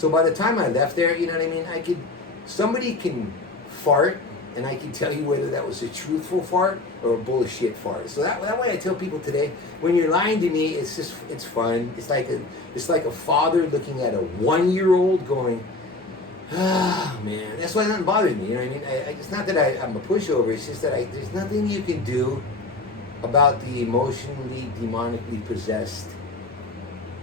So by the time I left there, you know what I mean, somebody can fart, and I can tell you whether that was a truthful fart or a bullshit fart. So that way I tell people today, when you're lying to me, it's fun. It's like a father looking at a 1-year-old going, ah, man. That's why nothing bothers me. You know what I mean? It's not that I'm a pushover. It's just that there's nothing you can do about the emotionally, demonically possessed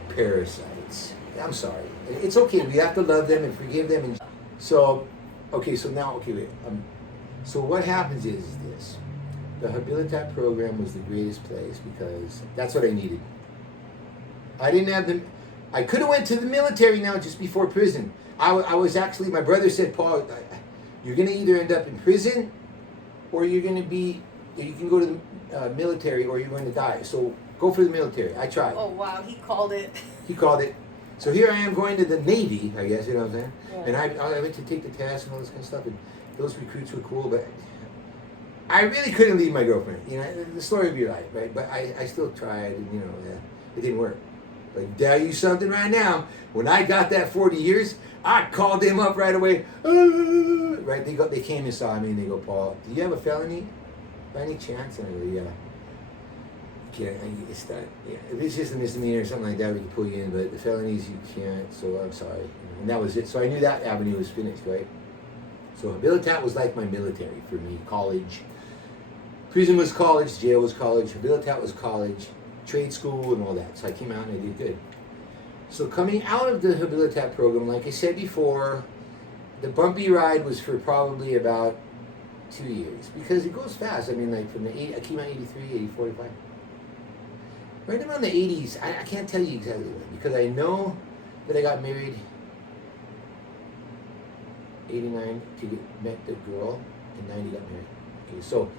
parasites. I'm sorry. It's okay. We have to love them and forgive them. And so, okay. So now, okay, wait. So what happens is this. The Habilitat program was the greatest place because that's what I needed. I didn't have the... I could have went to the military now just before prison. I was actually... My brother said, Paul, you're going to either end up in prison or you're going to be... You can go to the military or you're going to die. So go for the military. I tried. Oh, wow. He called it. He called it. So here I am going to the Navy, I guess, you know what I'm saying? Yeah. And I went to take the test and all this kind of stuff. And those recruits were cool, but I really couldn't leave my girlfriend. You know, the story of your life, right? But I still tried, and you know, it didn't work. But I tell you something right now. When I got that 40 years, I called them up right away. Right? They came and saw me, and they go, Paul, do you have a felony by any chance? And I go, yeah. It's not. Yeah, if it's just a misdemeanor or something like that, we can pull you in. But the felonies, you can't. So I'm sorry. And that was it. So I knew that avenue was finished, right? So Habilitat was like my military for me. College, prison was college, jail was college, Habilitat was college, trade school, and all that. So I came out and I did good. So coming out of the Habilitat program, like I said before, the bumpy ride was for probably about 2 years because it goes fast. I mean, like from I came out 83, 84, 85. Right around the 80s, I can't tell you exactly when, because I know that I got married 89 to met the girl, and 90 got married. Okay, so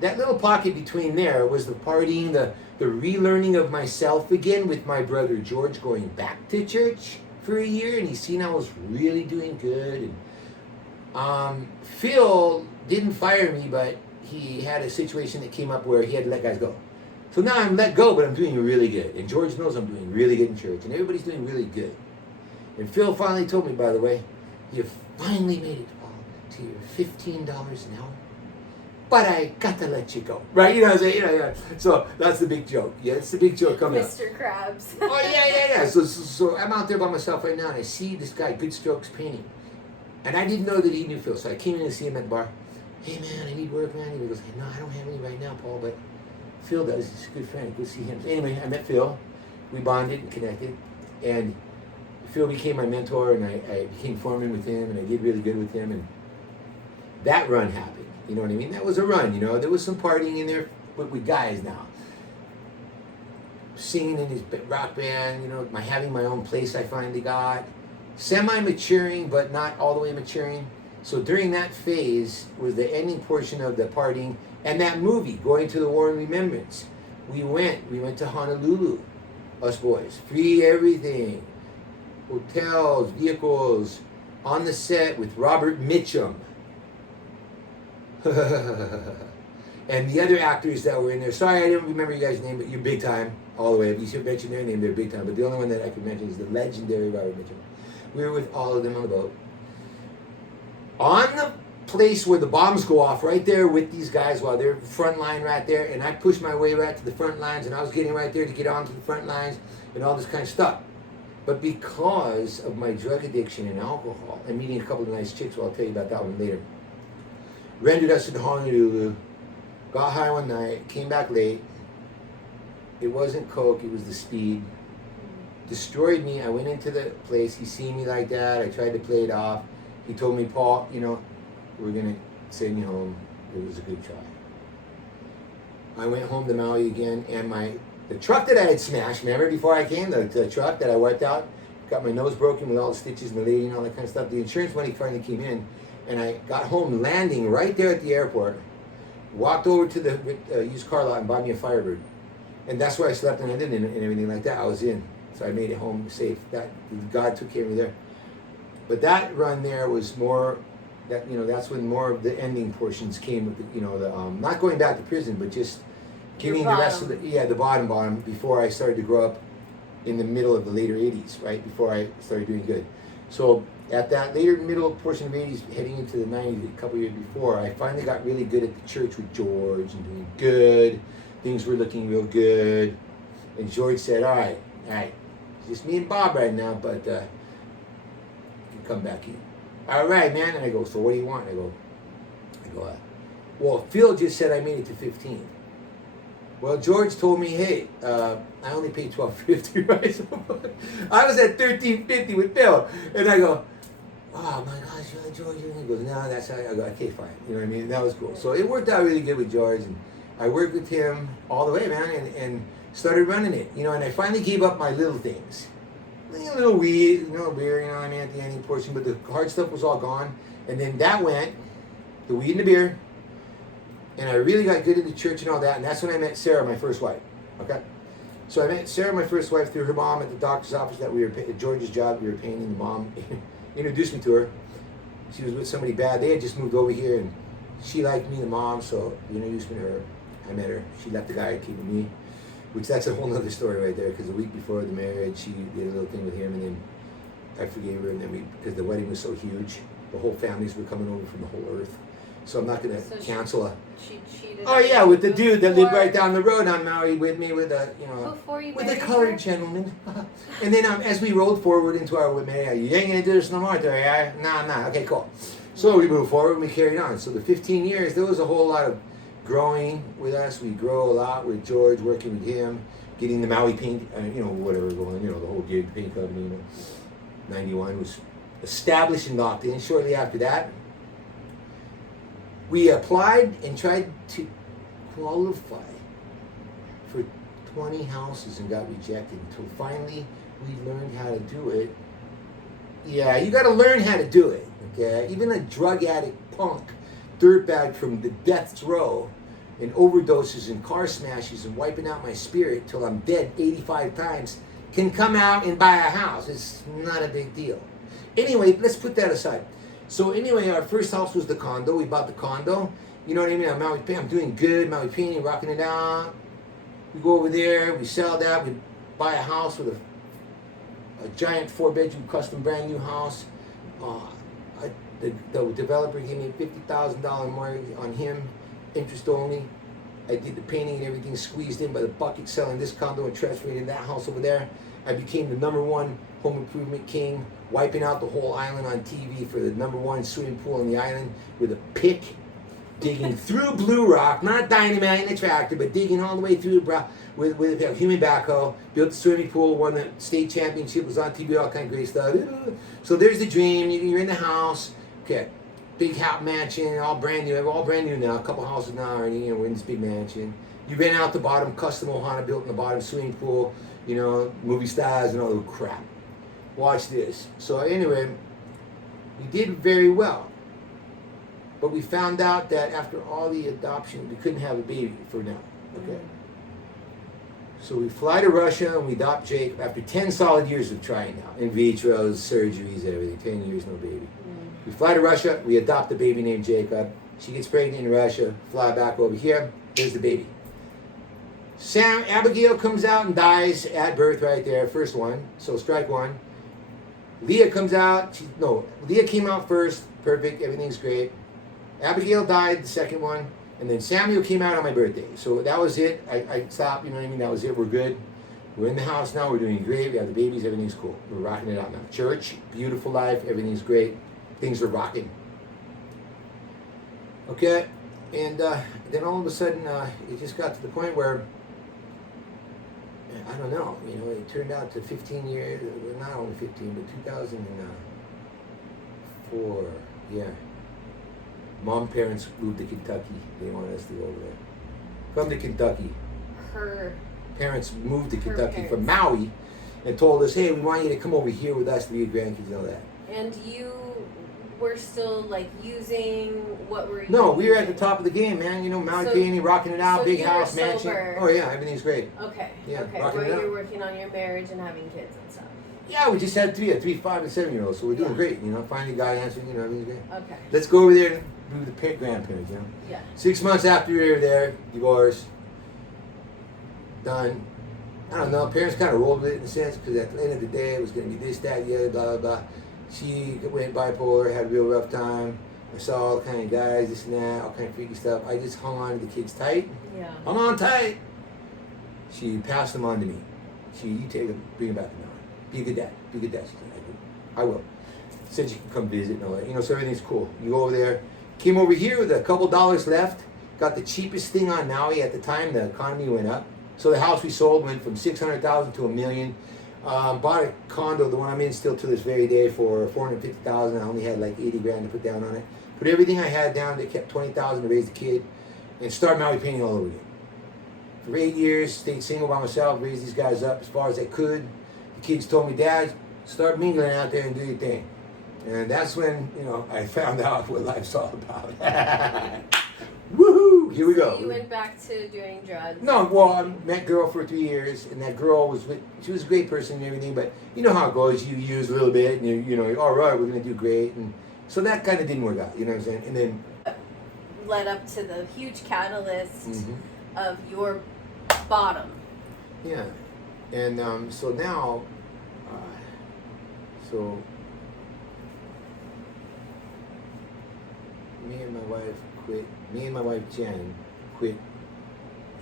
that little pocket between there was the partying, the relearning of myself again with my brother George going back to church for a year, and he's seen I was really doing good. And Phil didn't fire me, but he had a situation that came up where he had to let guys go. So now I'm let go, but I'm doing really good. And George knows I'm doing really good in church. And everybody's doing really good. And Phil finally told me, by the way, you finally made it, Paul, to your $15 an hour. But I got to let you go. Right? You know what I'm saying? Yeah. So that's the big joke. Yeah, it's the big joke coming up. Mr. Krabs. Oh, yeah. So I'm out there by myself right now, and I see this guy, Good Strokes painting. And I didn't know that he knew Phil. So I came in to see him at the bar. Hey, man, I need work, man. And he goes, hey, no, I don't have any right now, Paul, but Phil does. He's a good friend. Go see him. Anyway, I met Phil. We bonded and connected. And Phil became my mentor, and I became foreman with him, and I did really good with him. And that run happened. You know what I mean? That was a run, you know. There was some partying in there with guys now. Singing in his rock band, you know, having my own place I finally got. Semi-maturing, but not all the way maturing. So during that phase was the ending portion of the partying and that movie, Going to the War in Remembrance. We went to Honolulu, us boys. Free everything. Hotels, vehicles, on the set with Robert Mitchum. And the other actors that were in there. Sorry, I didn't remember you guys' name, but you're big time all the way. If you should mention their name, they're big time. But the only one that I could mention is the legendary Robert Mitchum. We were with all of them on the boat. On the place where the bombs go off, right there with these guys while they're front line right there, and I pushed my way right to the front lines, and I was getting right there to get onto the front lines and all this kind of stuff. But because of my drug addiction and alcohol, and meeting a couple of nice chicks, well, I'll tell you about that one later, rendered us in Honolulu, got high one night, came back late. It wasn't coke, it was the speed. Destroyed me. I went into the place, he seen me like that, I tried to play it off. He told me, Paul, you know, we're going to send you home. It was a good try. I went home to Maui again, and the truck that I had smashed, remember before I came, the truck that I wiped out, got my nose broken with all the stitches and the lady and all that kind of stuff. The insurance money finally came in, and I got home landing right there at the airport, walked over to the used car lot and bought me a Firebird. And that's where I slept and ended and everything like that. I was in. So I made it home safe. God took care of me there. But that run there was more, that, you know, that's when more of the ending portions came with the, you know, the not going back to prison, but just getting the rest of the bottom before I started to grow up in the middle of the later 80s, right? Before I started doing good. So at that later middle portion of the 80s, heading into the 90s, a couple years before, I finally got really good at the church with George and doing good. Things were looking real good. And George said, all right, it's just me and Bob right now, but you can come back in. All right, man. And I go, so what do you want? I go, well, Phil just said I made it to 15. Well, George told me, hey, I only paid $12.50, right? So I was at $13.50 with Phil. And I go, oh my gosh, George. And he goes, no, that's how I go, okay, fine. You know what I mean? That was cool. So it worked out really good with George. And I worked with him all the way, man, and started running it. You know, and I finally gave up my little things. A little weed, you know, beer, you know what I mean, at the ending portion. But the hard stuff was all gone. And then that went, the weed and the beer. And I really got good into church and all that, and that's when I met Sarah, my first wife. Okay, so I met Sarah, my first wife, through her mom at the doctor's office that we were at George's job. We were painting. The mom introduced me to her. She was with somebody bad. They had just moved over here, and she liked me, the mom, so he introduced me to her. I met her. She left the guy keeping me, which that's a whole other story right there. Because a week before the marriage, she did a little thing with him, and then I forgave her. And then because the wedding was so huge, the whole families were coming over from the whole earth. So I'm not going to cancel a. She cheated. Oh yeah, with the dude that lived right down the road on Maui with me, with a with a colored gentleman. And then as we rolled forward into our marriage, you ain't gonna do this no more, are you? Nah. Okay, cool. So we moved forward and we carried on. So the 15 years, there was a whole lot of growing with us. We grow a lot with George, working with him, getting the Maui paint, whatever going, the whole gig paint company. 91 was established and locked in. Shortly after that, we applied and tried to qualify for 20 houses and got rejected until finally we learned how to do it. Yeah, you got to learn how to do it, okay? Even a drug addict punk, dirtbag from the death row and overdoses and car smashes and wiping out my spirit till I'm dead 85 times can come out and buy a house. It's not a big deal. Anyway, let's put that aside. So anyway, our first house was the condo. We bought the condo. You know what I mean? I'm doing good. Maui painting, rocking it out. We go over there. We sell that. We buy a house with a giant 4-bedroom custom brand new house. The developer gave me a $50,000 mortgage on him, interest only. I did the painting and everything, squeezed in by the bucket, selling this condo and transferring in that house over there. I became the #1 home improvement king, wiping out the whole island on TV for the #1 swimming pool on the island with a pick, digging through blue rock, not dynamite in a tractor, but digging all the way through with a human backhoe. Built the swimming pool, won the state championship, was on TV, all kind of great stuff. So there's the dream. You're in the house. Okay, big house mansion, all brand new now. A couple houses now already. We're in this big mansion. You rent out the bottom, custom Ohana built in the bottom swimming pool. Movie stars and all the crap. Watch this. So anyway, we did very well. But we found out that after all the adoption, we couldn't have a baby for now. Okay. So we fly to Russia and we adopt Jake after 10 solid years of trying now. In vitros, surgeries, everything. 10 years, no baby. We fly to Russia, we adopt a baby named Jacob. She gets pregnant in Russia, fly back over here. There's the baby. Abigail comes out and dies at birth right there, first one. So strike one. Leah comes out. Leah came out first. Perfect. Everything's great. Abigail died, the second one. And then Samuel came out on my birthday. So that was it. I stopped, you know what I mean? That was it. We're good. We're in the house now. We're doing great. We have the babies. Everything's cool. We're rocking it out now. Church, beautiful life. Everything's great. Things are rocking. Okay. And then all of a sudden, it just got to the point where, I don't know, it turned out to 15 years, not only 15, but 2004, yeah. Mom parents moved to Kentucky. They wanted us to go over there. Come to Kentucky. Her parents moved to Kentucky from Maui and told us, hey, we want you to come over here with us to be your grandkids and all that. And you were still using what were you No, we were at the top of the game, man. Maui painting, rocking it out, big house, mansion. Oh yeah, everything's great. Okay. Yeah, okay. Where you're working on your marriage and having kids and stuff. Yeah, we just had 3, 5, and 7-year-olds, so we're doing great. Finally a guy answering, everything's great. Okay. Let's go over there and be with the grandparents, Yeah. 6 months after we were there, divorce, done. I don't know, parents kind of rolled with it in a sense, because at the end of the day, it was going to be this, that, the other, blah, blah, blah. She went bipolar, had a real rough time. I saw all kind of guys, this and that, all kind of freaky stuff. I just hung on to the kids tight. Yeah. Hung on tight. She passed them on to me. You take them, bring them back to me. Be a good dad. Be a good dad. She said, I will. Said she could come visit and all that. So everything's cool. You go over there. Came over here with a couple dollars left. Got the cheapest thing on Maui at the time. The economy went up. So the house we sold went from $600,000 to $1 million. Bought a condo, the one I'm in still to this very day, for $450,000. I only had like 80 grand to put down on it. Put everything I had down. They kept 20,000 to raise the kid, and start Maui painting all over again. For 8 years, stayed single by myself, raised these guys up as far as I could. The kids told me, Dad, start mingling out there and do your thing. And that's when, I found out what life's all about. Woohoo! Here we go. You went back to doing drugs? No, well, I met a girl for 3 years, and that girl she was a great person and everything, but you know how it goes. You use a little bit, and you're all right, we're going to do great. And so that kind of didn't work out, you know what I'm saying? And then led up to the huge catalyst of your bottom. Yeah. And so now, me and my wife Jen quit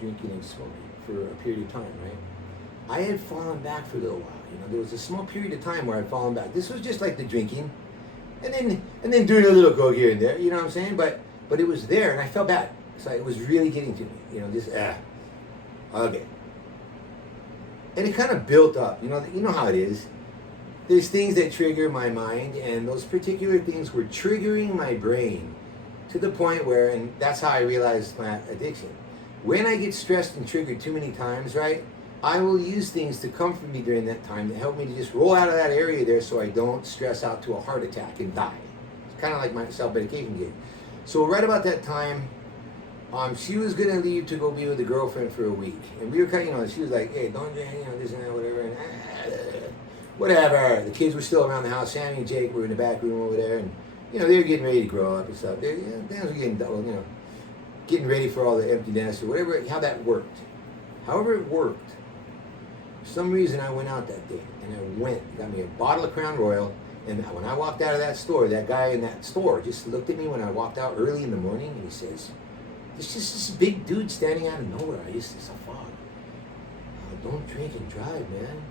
drinking and smoking for a period of time, right? I had fallen back for a little while, there was a small period of time where I'd fallen back. This was just like the drinking, and then doing a little go here and there, you know what I'm saying? But it was there, and I felt bad. So it was really getting to me, okay. And it kind of built up, you know how it is. There's things that trigger my mind, and those particular things were triggering my brain to the point where, and that's how I realized my addiction. When I get stressed and triggered too many times, right, I will use things to comfort me during that time to help me to just roll out of that area there so I don't stress out to a heart attack and die. It's kind of like my self-medication gig. So right about that time, she was going to leave to go be with a girlfriend for a week. And we were kind of, she was like, hey, don't drink, this and that, whatever. And whatever. The kids were still around the house. Sammy and Jake were in the back room over there. And, they were getting ready to grow up and stuff. They were getting, getting ready for all the empty nest or whatever, how that worked. However it worked, for some reason I went out that day. And I got me a bottle of Crown Royal. And when I walked out of that store, that guy in that store just looked at me when I walked out early in the morning, and he says, "There's just this big dude standing out of nowhere. It's a fog. Don't drink and drive, man."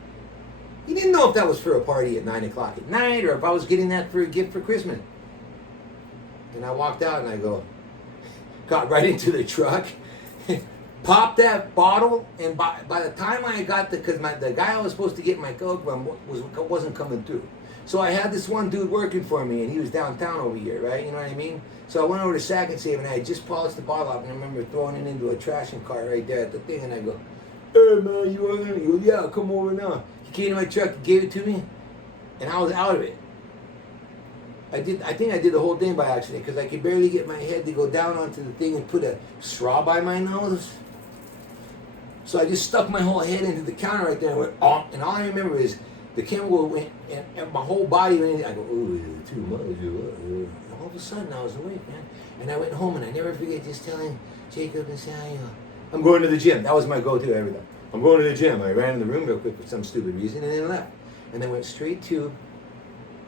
He didn't know if that was for a party at 9 o'clock at night or if I was getting that for a gift for Christmas. And I walked out and I got right into the truck, popped that bottle, and by the time I got because the guy I was supposed to get my Coke from wasn't coming through. So I had this one dude working for me, and he was downtown over here, right? You know what I mean? So I went over to Sack and Save, and I had just polished the bottle up, and I remember throwing it into a trashing cart right there at the thing, and I go, "Hey, man, you want it?" He goes, "Yeah, come over now." He came to my truck, gave it to me, and I was out of it. I think I did the whole thing by accident, because I could barely get my head to go down onto the thing and put a straw by my nose. So I just stuck my whole head into the counter right there, and went, "Oh," and all I remember is the chemical went, and my whole body went in. I go, "Ooh, too much." And all of a sudden, I was awake, man. And I went home, and I never forget just telling Jacob and Sally, "I'm going to the gym." That was my go-to every time. "I'm going to the gym." I ran in the room real quick for some stupid reason, and then left. And then went straight to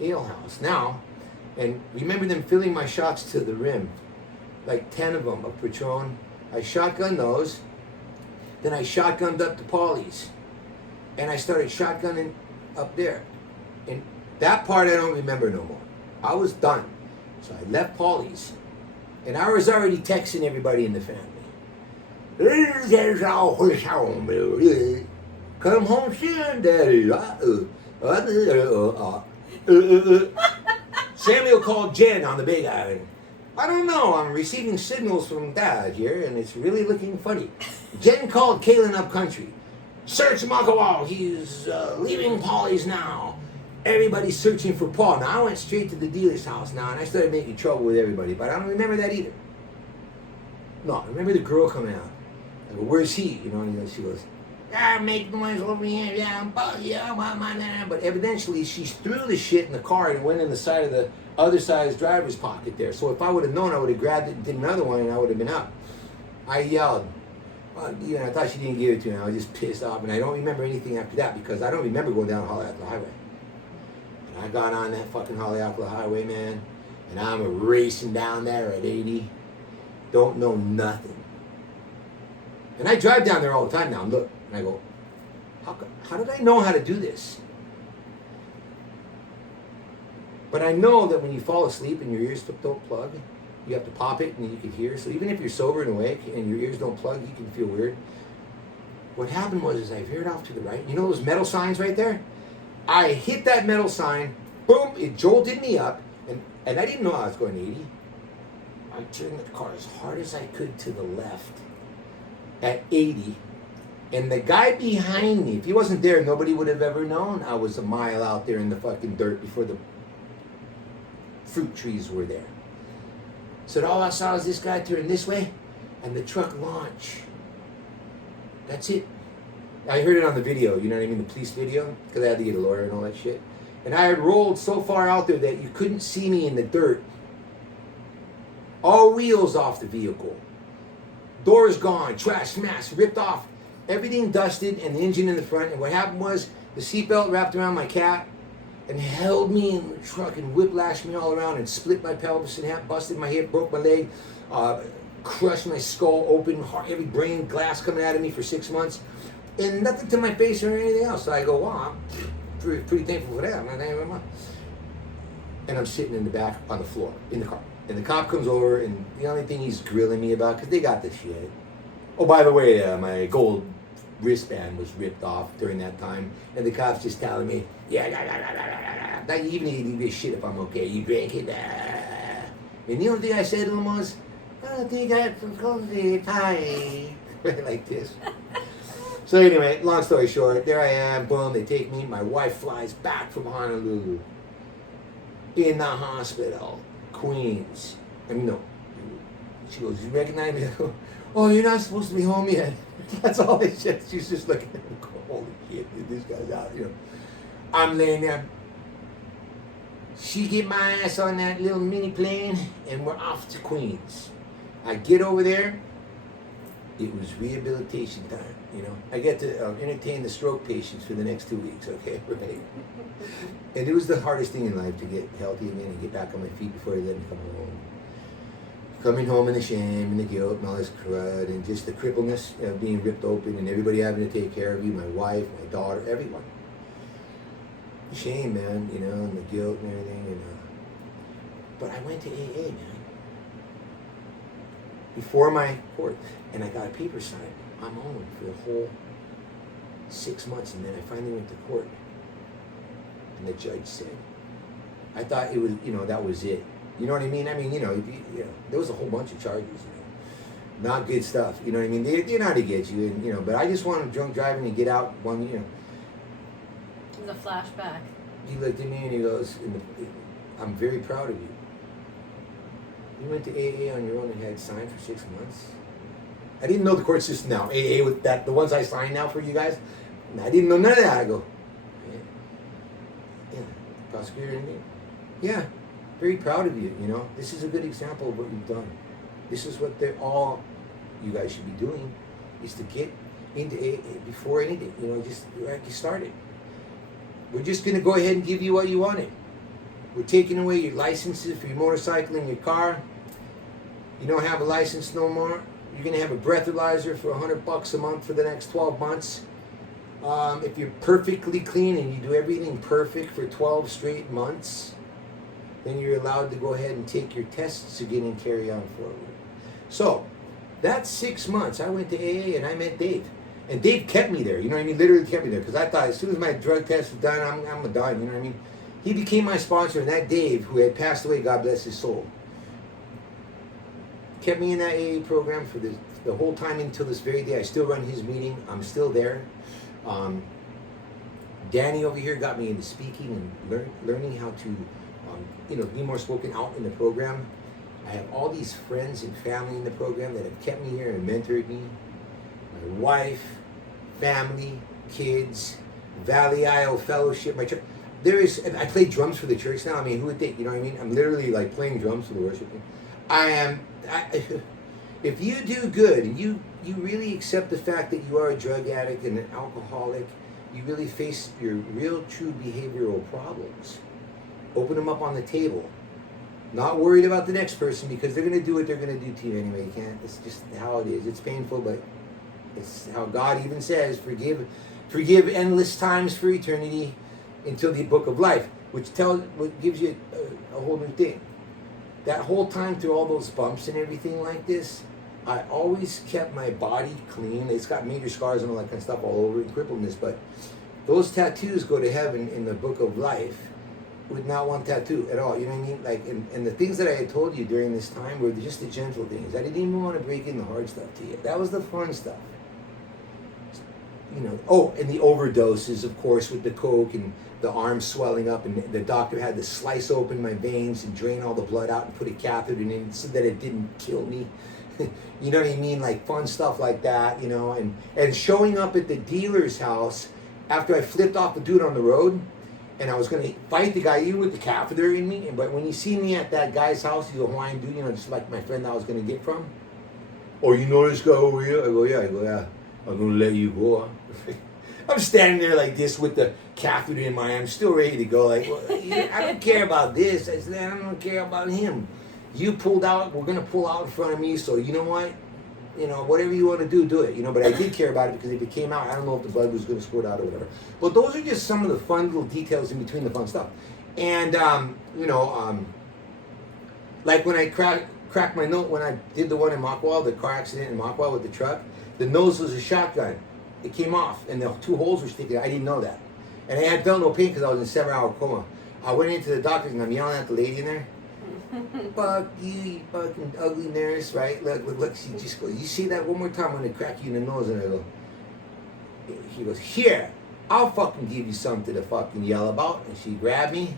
Ale House. Now, and remember them filling my shots to the rim, like 10 of them of Patron. I shotgunned those. Then I shotgunned up to Paulie's, and I started shotgunning up there. And that part I don't remember no more. I was done. So I left Paulie's, and I was already texting everybody in the family. "Come home soon, Daddy." Samuel called Jen on the Big Island. "I don't know, I'm receiving signals from Dad here, and it's really looking funny." Jen called Kaylin up country. "Search Makawao, he's leaving Paulie's now. Everybody's searching for Paul." Now I went straight to the dealer's house now, and I started making trouble with everybody, but I don't remember that either. No, I remember the girl coming out. I go, "Where's he?" And she goes, "Make noise over here, but evidently she threw the shit in the car and went in the side of the other side's driver's pocket there. So if I would have known, I would have grabbed it and did another one, and I would have been up. I yelled. I thought she didn't give it to me. I was just pissed off, and I don't remember anything after that because I don't remember going down the highway. And I got on that fucking Haleakala Highway, man, and I'm racing down there at 80. Don't know nothing. And I drive down there all the time now. Look, and I go, how did I know how to do this? But I know that when you fall asleep and your ears don't plug, you have to pop it and you can hear. So even if you're sober and awake and your ears don't plug, you can feel weird. What happened was I veered off to the right. You know those metal signs right there? I hit that metal sign, boom, it jolted me up, and I didn't know I was going 80. I turned the car as hard as I could to the left at 80. And the guy behind me, if he wasn't there, nobody would have ever known I was a mile out there in the fucking dirt before the fruit trees were there. So all I saw was this guy turn this way and the truck launch. That's it. I heard it on the video, you know what I mean, the police video, because I had to get a lawyer and all that shit. And I had rolled so far out there that you couldn't see me in the dirt. All wheels off the vehicle. Doors gone, trash smashed, ripped off. Everything dusted and the engine in the front. And what happened was the seatbelt wrapped around my cat and held me in the truck and whiplashed me all around and split my pelvis in half, busted my hip, broke my leg, crushed my skull open, heavy brain glass coming out of me for 6 months. And nothing to my face or anything else. So I go, wow, I'm pretty thankful for that. And I'm sitting in the back on the floor, in the car. And the cop comes over, and the only thing he's grilling me about, because they got the shit. Oh, by the way, my gold wristband was ripped off during that time. And the cop's just telling me, not even eating this shit if I'm okay. You drank it. And the only thing I said to him was, I don't think I have to pie. Like this. So anyway, long story short, there I am, boom, they take me. My wife flies back from Honolulu. In the hospital, Queens. No. She goes, you recognize me? I go, oh, you're not supposed to be home yet. That's all they said. She's just looking at me, holy shit, this guy's out, I'm laying there. She get my ass on that little mini plane, and we're off to Queens. I get over there. It was rehabilitation time, I get to entertain the stroke patients for the next 2 weeks, okay, right? And it was the hardest thing in life to get healthy again and get back on my feet before they let me come home. Coming home and the shame and the guilt and all this crud and just the crippleness of being ripped open and everybody having to take care of you, my wife, my daughter, everyone. The shame, man, and the guilt and everything. But I went to AA, man. Before my court, and I got a paper signed. I'm on for the whole 6 months, and then I finally went to court. And the judge said, I thought it was, that was it. You know what I mean? There was a whole bunch of charges, not good stuff. You know what I mean? They're not to get you, and but I just wanted drunk driving and get out one, It was a flashback. He looked at me and he goes, I'm very proud of you. You went to AA on your own and had signed for 6 months. I didn't know the court system now. AA with that, the ones I signed now for you guys. I didn't know none of that. I go, yeah, prosecutor and me. Yeah, very proud of you. This is a good example of what you've done. This is what you guys should be doing, is to get into AA before anything. Just like you started. We're just gonna go ahead and give you what you wanted. We're taking away your licenses for your motorcycle and your car. You don't have a license no more. You're going to have a breathalyzer for $100 a month for the next 12 months. If you're perfectly clean and you do everything perfect for 12 straight months, then you're allowed to go ahead and take your tests again and carry on forward. So, that's 6 months. I went to AA and I met Dave. And Dave kept me there, literally kept me there. Because I thought as soon as my drug test was done, I'm done, He became my sponsor, and that Dave, who had passed away, God bless his soul, kept me in that AA program for the whole time until this very day. I still run his meeting. I'm still there. Danny over here got me into speaking and learning how to, be more spoken out in the program. I have all these friends and family in the program that have kept me here and mentored me. My wife, family, kids, Valley Isle Fellowship, my church. I play drums for the church now. Who would think, I'm literally like playing drums for the worship team. If you do good and you really accept the fact that you are a drug addict and an alcoholic, you really face your real true behavioral problems. Open them up on the table. Not worried about the next person because they're going to do what they're going to do to you anyway. You can't. It's just how it is. It's painful, but it's how God even says, forgive endless times for eternity until the book of life, which gives you a whole new thing. That whole time through all those bumps and everything like this, I always kept my body clean. It's got major scars and all that kind of stuff all over it, crippledness, but those tattoos go to heaven in the book of life with not one tattoo at all. You know what I mean? Like, and the things that I had told you during this time were just the gentle things. I didn't even want to break in the hard stuff to you. That was the fun stuff. You know, oh, and the overdoses, of course, with the coke and the arms swelling up, and the doctor had to slice open my veins and drain all the blood out and put a catheter in so that it didn't kill me. You know what I mean? Like fun stuff like that, you know, and showing up at the dealer's house after I flipped off the dude on the road, and I was going to fight the guy, even with the catheter in me. But when you see me at that guy's house, he's a Hawaiian dude, you know, just like my friend that I was going to get from. Oh, you know this guy over here? I go, yeah. I go, yeah. I'm going to let you go. I'm standing there like this with the catheter in my hand. I'm still ready to go. Like, well, I don't care about this. I said, I don't care about him. You pulled out. We're going to pull out in front of me. So you know what? You know, whatever you want to do it. You know, but I did care about it because if it came out, I don't know if the blood was going to squirt out or whatever. But those are just some of the fun little details in between the fun stuff. And, you know, like when I cracked my nose, when I did the one in Makwa, the car accident in Makwa with the truck, the nose was a shotgun. It came off, and the 2 holes were sticking. I didn't know that. And I felt no pain because I was in a 7-hour coma. I went into the doctor's, and I'm yelling at the lady in there. Fuck you fucking ugly nurse, right? Look, she just goes, you see that one more time, I'm going to crack you in the nose. And I go, he goes, here, I'll fucking give you something to fucking yell about. And she grabbed me,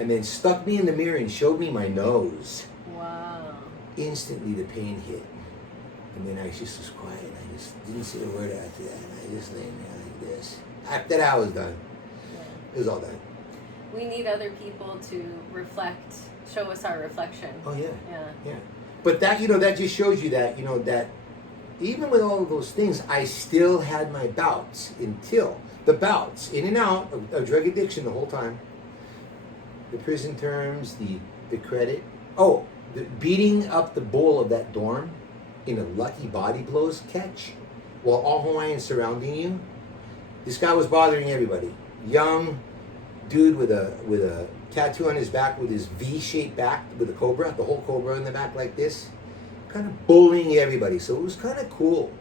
and then stuck me in the mirror and showed me my nose. Wow. Instantly, the pain hit. And then I just was quiet. I just didn't say a word after that. I just lay there like this. After that, I was done. Yeah. It was all done. We need other people to reflect, show us our reflection. Oh, yeah. Yeah. But that, you know, that just shows you that, you know, that even with all of those things, I still had my bouts until the bouts, in and out of drug addiction the whole time. The prison terms, the credit. Oh, the beating up the bull of that dorm in a lucky body blows catch while all Hawaiians surrounding you. This guy was bothering everybody. Young dude with a tattoo on his back with his V-shaped back with a cobra, the whole cobra in the back like this, kind of bullying everybody. So it was kind of cool.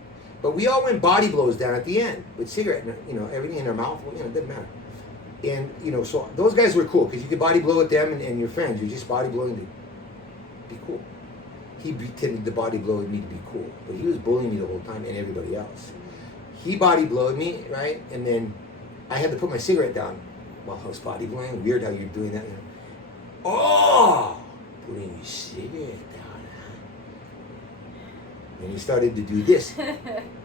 But we all went body blows down at the end with cigarette, you know, everything in our mouth. Well, you know, it doesn't matter. And, you know, so those guys were cool because you could body blow with them and your friends. You're just body blowing to be cool. He pretended to body blow me to be cool, but he was bullying me the whole time and everybody else. He body blowed me, right? And then I had to put my cigarette down while I was body blowing. Weird how you're doing that. You know? Oh, putting your cigarette down, huh? And he started to do this.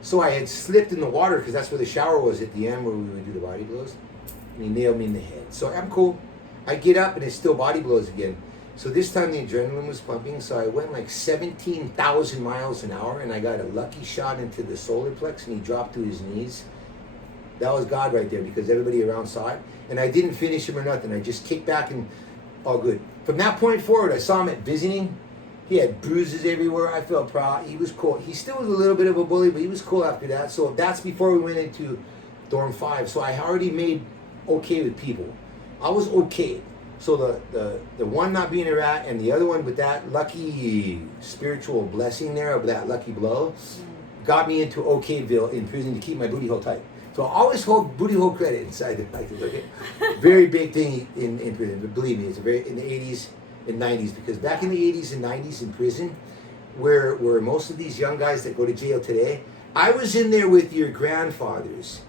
So I had slipped in the water because that's where the shower was at the end where we would do the body blows. And he nailed me in the head. So I'm cool. I get up and it's still body blows again. So this time the adrenaline was pumping, so I went like 17,000 miles an hour, and I got a lucky shot into the solar plex, and he dropped to his knees. That was God right there, because everybody around saw it. And I didn't finish him or nothing. I just kicked back and all good. From that point forward, I saw him at visiting. He had bruises everywhere. I felt proud. He was cool. He still was a little bit of a bully, but he was cool after that. So that's before we went into Dorm 5. So I already made okay with people. I was okay. So the one not being a rat and the other one with that lucky spiritual blessing there of that lucky blow got me into Okayville in prison to keep my booty hole tight. So I always hold booty hole credit inside the practice, okay? Very big thing in prison, but believe me, it's in the 80s and 90s, because back in the 80s and 90s in prison, where most of these young guys that go to jail today, I was in there with your grandfathers.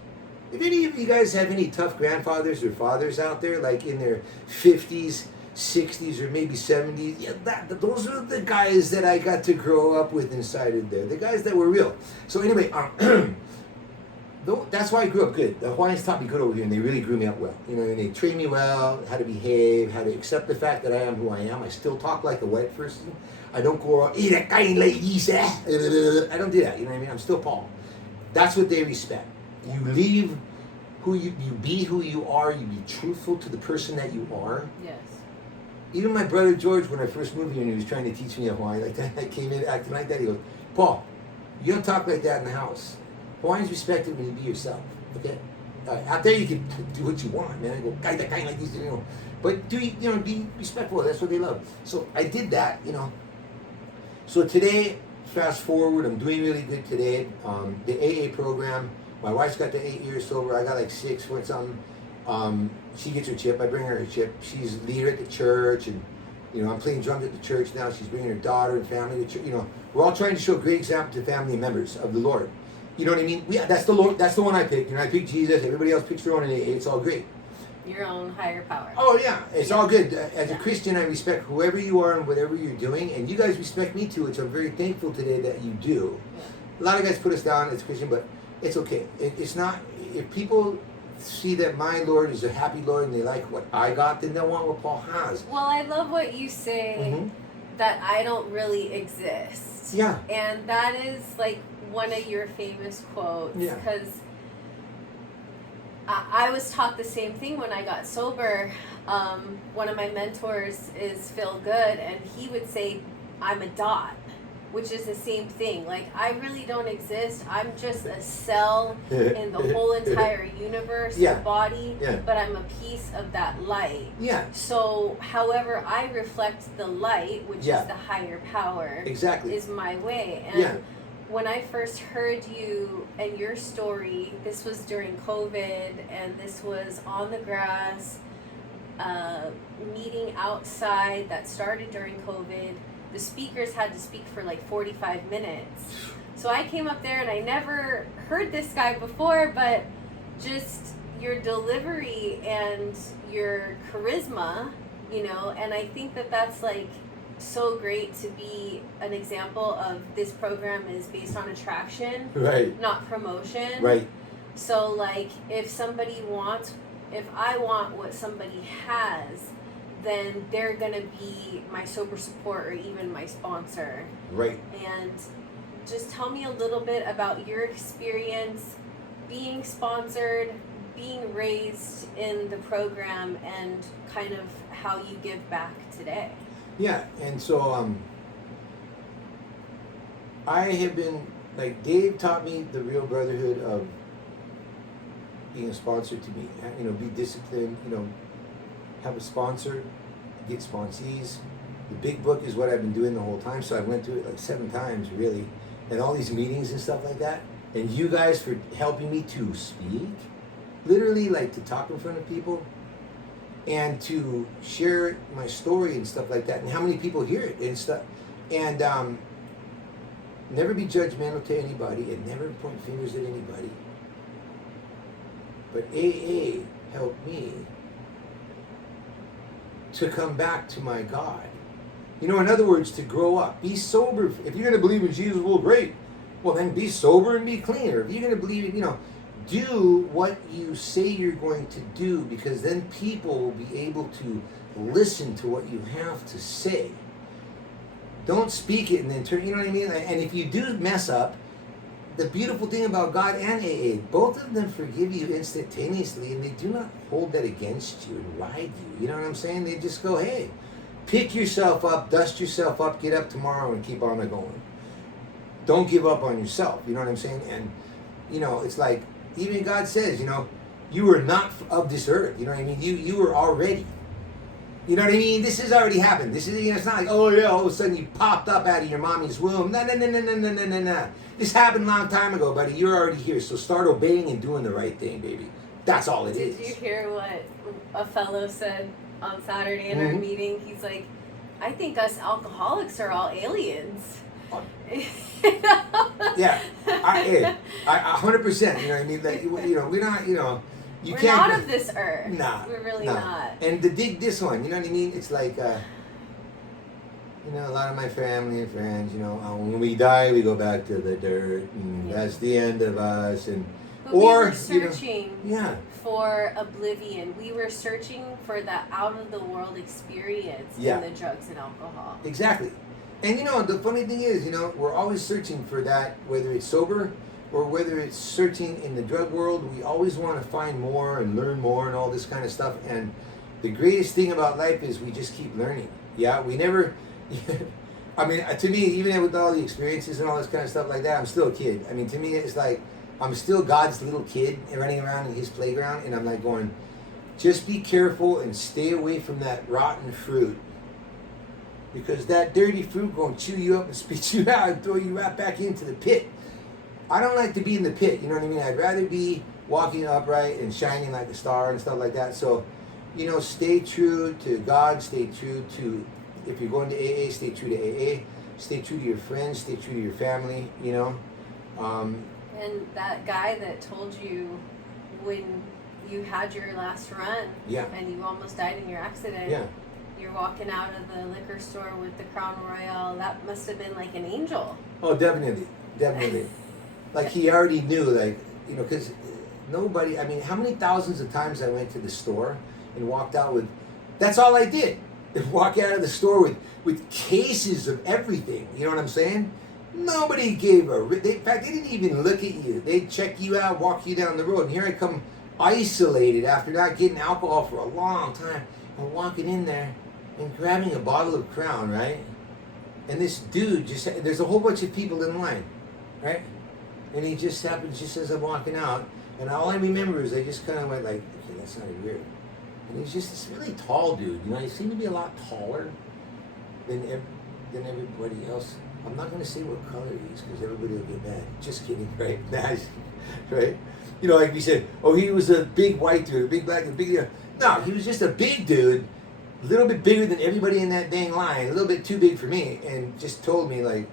If any of you guys have any tough grandfathers or fathers out there, like in their 50s, 60s, or maybe 70s, yeah, those are the guys that I got to grow up with inside of there. The guys that were real. So anyway, that's why I grew up good. The Hawaiians taught me good over here, and they really grew me up well. You know, and they trained me well, how to behave, how to accept the fact that I am who I am. I still talk like a white person. I don't go around, I don't do that, you know what I mean? I'm still Paul. That's what they respect. You leave who you be who you are, you be truthful to the person that you are. Yes. even my brother George, when I first moved here and he was trying to teach me Hawaiian like that, I came in acting like that. He goes, Paul, you don't talk like that in the house. Hawaiians respect it when you be yourself. Okay, out there you can do what you want, man. I go, guy like this, But be respectful. That's what they love. So I did that, So today, fast forward, I'm doing really good today. The AA program. My wife's got the 8 years sober. I got like 6 or something. She gets her chip. I bring her chip. She's a leader at the church, and I'm playing drums at the church now. She's bringing her daughter and family to church. We're all trying to show a great example to family members of the Lord. You know what I mean? That's the Lord. That's the one I picked. I picked Jesus. Everybody else picks their own, and it's all great. Your own higher power. Oh yeah, it's all good. As a Christian, I respect whoever you are and whatever you're doing, and you guys respect me too. Which I'm very thankful today that you do. Yeah. A lot of guys put us down as Christian, but it's okay. It's not. If people see that my Lord is a happy Lord and they like what I got, then they'll want what Paul has. Well, I love what you say, that I don't really exist. Yeah. And that is like one of your famous quotes. Yeah. Because I was taught the same thing when I got sober. One of my mentors is Phil Good, and he would say, I'm a dot, which is the same thing. Like, I really don't exist. I'm just a cell in the whole entire universe, body, but I'm a piece of that light. Yeah. So, however I reflect the light, which is the higher power, is my way. And when I first heard you and your story, this was during COVID, and this was on the grass, meeting outside that started during COVID. The speakers had to speak for like 45 minutes. So I came up there and I never heard this guy before, but just your delivery and your charisma, and I think that that's like so great to be an example of this program is based on attraction, not promotion. Right. So like if I want what somebody has, then they're gonna be my sober support or even my sponsor. Right. And just tell me a little bit about your experience being sponsored, being raised in the program, and kind of how you give back today. Yeah, and so I have been, like, Dave taught me the real brotherhood of being a sponsor to be, be disciplined, have a sponsor, get sponsees. The big book is what I've been doing the whole time, so I went through it like 7 times, really, and all these meetings and stuff like that. And you guys for helping me to speak, literally, like, to talk in front of people, and to share my story and stuff like that, and how many people hear it and stuff. And never be judgmental to anybody, and never point fingers at anybody. But AA helped me to come back to my God. In other words, to grow up. Be sober. If you're going to believe in Jesus, well, great. Well, then be sober and be clean. Or if you're going to believe in, do what you say you're going to do, because then people will be able to listen to what you have to say. Don't speak it and then turn, you know what I mean? And if you do mess up, the beautiful thing about God and AA, both of them forgive you instantaneously, and they do not hold that against you and ride you. You know what I'm saying? They just go, hey, pick yourself up, dust yourself up, get up tomorrow and keep on going. Don't give up on yourself. You know what I'm saying? And, it's like, even God says, you were not of this earth. You know what I mean? You were already. You know what I mean? This has already happened. This is, it's not like, oh yeah, all of a sudden you popped up out of your mommy's womb. No. This happened a long time ago, buddy. You're already here. So start obeying and doing the right thing, baby. That's all it is. Did you hear what a fellow said on Saturday in our meeting? He's like, I think us alcoholics are all aliens. Yeah, I 100%. You know what I mean? Like, we're not. We're not of this earth. Nah, we're really not. And to dig this one, you know what I mean? It's like, a lot of my family and friends, when we die, we go back to the dirt, and that's the end of us. And but we were searching for oblivion. We were searching for that out of the world experience in the drugs and alcohol. Exactly. And the funny thing is, we're always searching for that, whether it's sober or whether it's searching in the drug world. We always want to find more and learn more and all this kind of stuff. And the greatest thing about life is we just keep learning. Yeah, we never. I mean, to me, even with all the experiences and all this kind of stuff like that, I'm still a kid. I mean, to me, it's like I'm still God's little kid running around in His playground, and I'm like going, just be careful and stay away from that rotten fruit, because that dirty fruit going to chew you up and spit you out and throw you right back into the pit. I don't like to be in the pit. You know what I mean? I'd rather be walking upright and shining like a star and stuff like that. So, stay true to God. Stay true to, if you're going to AA, stay true to AA. Stay true to your friends. Stay true to your family. And that guy that told you when you had your last run, Yeah. and you almost died in your accident. Yeah. You're walking out of the liquor store with the Crown Royal. That must have been like an angel. Oh, definitely. Like he already knew, like, because nobody, I mean, how many thousands of times I went to the store and walked out with, that's all I did. Walk out of the store with cases of everything. You know what I'm saying? Nobody gave in fact, they didn't even look at you. They'd check you out, walk you down the road. And here I come isolated after not getting alcohol for a long time and walking in there and grabbing a bottle of Crown, right? And this dude there's a whole bunch of people in line, right? And he just happens just as I'm walking out, and all I remember is I just kind of went like, okay, that sounded weird. And he's just this really tall dude, he seemed to be a lot taller than everybody else. I'm not going to say what color he is because everybody will get mad. Just kidding, right? Right? Like we said, oh, he was a big white dude, a big black, a big... No, he was just a big dude, a little bit bigger than everybody in that dang line, a little bit too big for me, and just told me, like,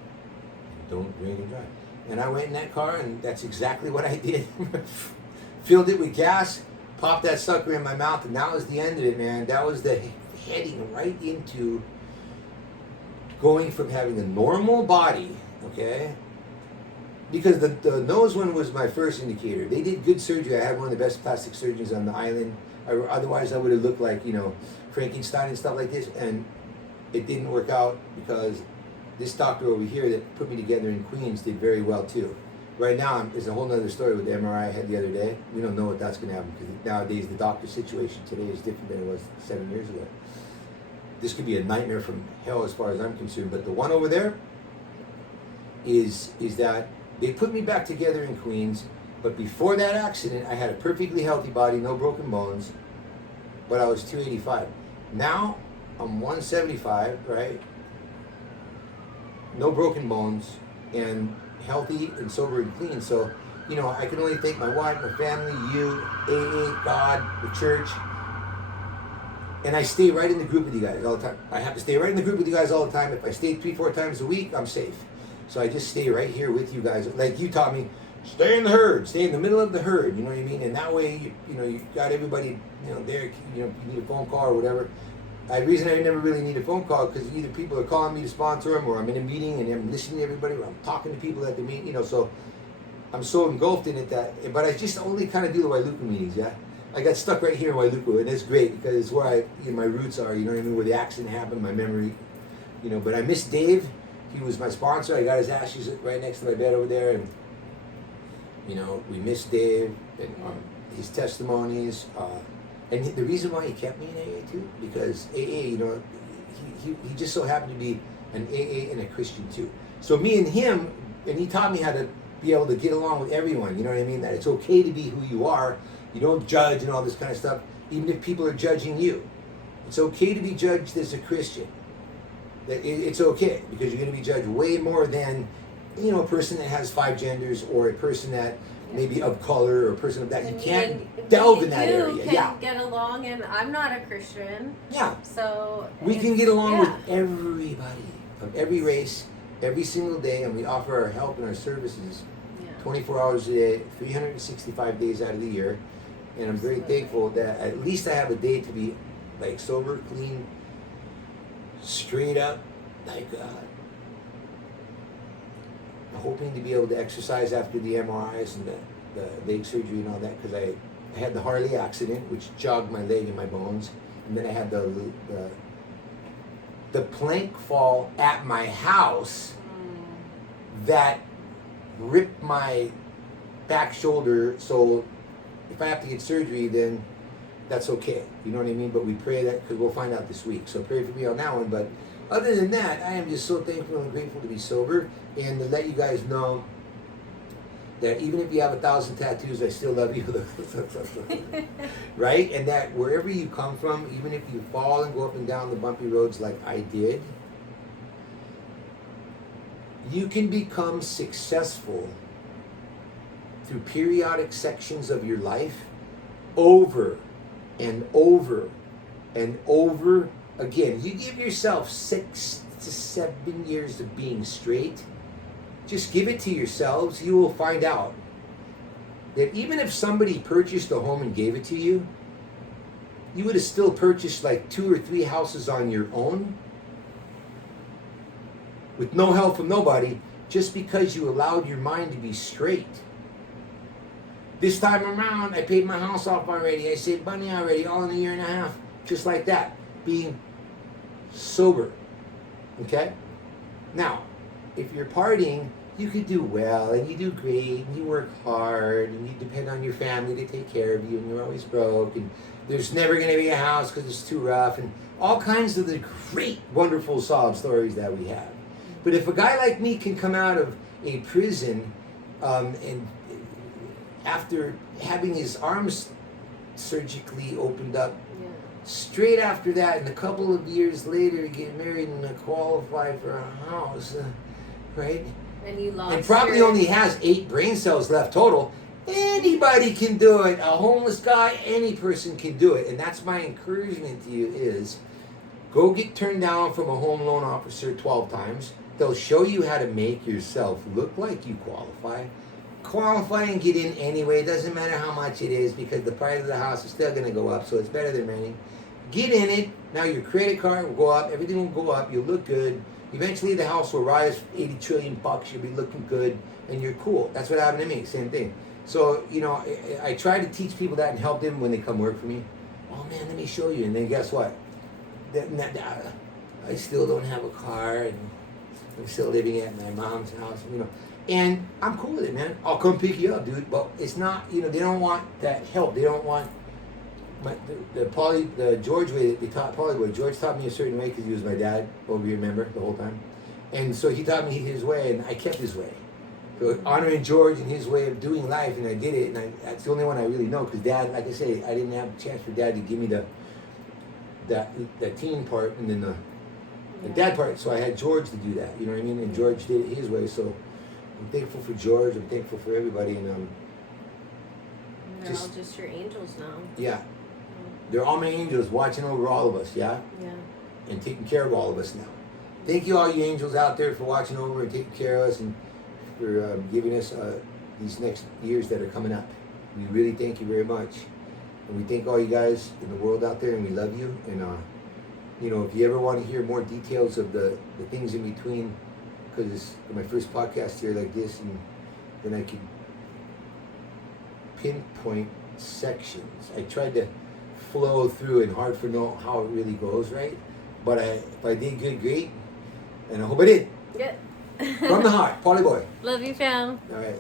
don't drink and drive. And I went in that car, and that's exactly what I did. Filled it with gas, popped that sucker in my mouth, and that was the end of it, man. That was the heading right into going from having a normal body, okay? Because the nose one was my first indicator. They did good surgery. I had one of the best plastic surgeons on the island. Otherwise, I would have looked like, Frankenstein and stuff like this. And it didn't work out because this doctor over here that put me together in Queens did very well too. Right now, there's a whole other story with the MRI I had the other day. We don't know what that's going to happen because nowadays the doctor situation today is different than it was 7 years ago. This could be a nightmare from hell as far as I'm concerned. But the one over there is that they put me back together in Queens. But before that accident, I had a perfectly healthy body, no broken bones, but I was 285. Now, I'm 175, right? No broken bones, and healthy and sober and clean. So, I can only thank my wife, my family, you, AA, God, the church. And I stay right in the group with you guys all the time. I have to stay right in the group with you guys all the time. If I stay 3-4 times a week, I'm safe. So I just stay right here with you guys. Like you taught me, stay in the herd, stay in the middle of the herd. You know what I mean? And that way, you got everybody, there. You need a phone call or whatever. The reason I never really need a phone call because either people are calling me to sponsor them, or I'm in a meeting and I'm listening to everybody, or I'm talking to people at the meeting. So I'm so engulfed in it but I just only kind of do the Wailuku meetings. Yeah. I got stuck right here in Wailuku, and it's great because it's where my roots are, you know what I mean, where the accident happened, my memory, but I miss Dave. He was my sponsor. I got his ashes right next to my bed over there, and, we miss Dave and his testimonies, and the reason why he kept me in AA too, because AA, he just so happened to be an AA and a Christian too. So me and him, and he taught me how to be able to get along with everyone, you know what I mean, that it's okay to be who you are. You don't judge and all this kind of stuff, even if people are judging you. It's okay to be judged as a Christian. It's okay, because you're going to be judged way more than, a person that has 5 genders, or a person that maybe of color, or a person of that. You can't delve in that area. You can get along, and I'm not a Christian. Yeah. So we can get along with everybody of every race, every single day, and we offer our help and our services 24 hours a day, 365 days out of the year. And I'm very thankful that at least I have a day to be like sober, clean, straight up, like hoping to be able to exercise after the MRIs and the leg surgery and all that, because I had the Harley accident, which jogged my leg and my bones, and then I had the plank fall at my house that ripped my back shoulder. So if I have to get surgery, then that's okay. You know what I mean? But we pray that, because we'll find out this week. So pray for me on that one. But other than that, I am just so thankful and grateful to be sober, and to let you guys know that even if you have 1,000 tattoos, I still love you. Right? And that wherever you come from, even if you fall and go up and down the bumpy roads like I did, you can become successful through periodic sections of your life over and over and over again. You give yourself 6 to 7 years of being straight. Just give it to yourselves. You will find out that even if somebody purchased a home and gave it to you, you would have still purchased like 2 or 3 houses on your own with no help from nobody, just because you allowed your mind to be straight. This time around, I paid my house off already. I saved money already, all in a year and a half. Just like that. Being sober. Okay? Now, if you're partying, you could do well, and you do great, and you work hard, and you depend on your family to take care of you, and you're always broke, and there's never going to be a house because it's too rough, and all kinds of the great, wonderful sob stories that we have. But if a guy like me can come out of a prison and after having his arms surgically opened up, straight after that, and a couple of years later, get married and qualify for a house, right? And you lost. And probably only has 8 brain cells left total. Anybody can do it. A homeless guy, any person can do it. And that's my encouragement to you is, go get turned down from a home loan officer 12 times. They'll show you how to make yourself look like you qualify. Qualify and get in anyway. It doesn't matter how much it is, because the price of the house is still going to go up, so it's better than renting. Get in it. Now your credit card will go up. Everything will go up. You'll look good. Eventually the house will rise 80 trillion bucks. You'll be looking good, and you're cool. That's what happened to me. Same thing. So, you know, I try to teach people that and help them when they come work for me. Oh man, let me show you. And then guess what? I still don't have a car, and I'm still living at my mom's house, you know. And I'm cool with it, man. I'll come pick you up, dude. But it's not, you know, they don't want that help. They don't want the George way that they taught Polyboy. George taught me a certain way because he was my dad, over here, remember, the whole time. And so he taught me his way, and I kept his way. So honoring George and his way of doing life, and I did it, and that's the only one I really know, because Dad, like I say, I didn't have a chance for Dad to give me that teen part, and then the dad part, so I had George to do that, you know what I mean? And George did it his way, so I'm thankful for George, I'm thankful for everybody, and they're all just your angels now. Yeah. They're all my angels watching over all of us, yeah? Yeah. And taking care of all of us now. Thank you all you angels out there for watching over and taking care of us, and for giving us these next years that are coming up. We really thank you very much. And we thank all you guys in the world out there, and we love you. And you know, if you ever want to hear more details of the things in between, because it's my first podcast here like this, and then I can pinpoint sections. I tried to flow through, and hard for know how it really goes, right? But if I did good, great. And I hope I did. Good. From the heart, Polyboy. Love you, fam. All right.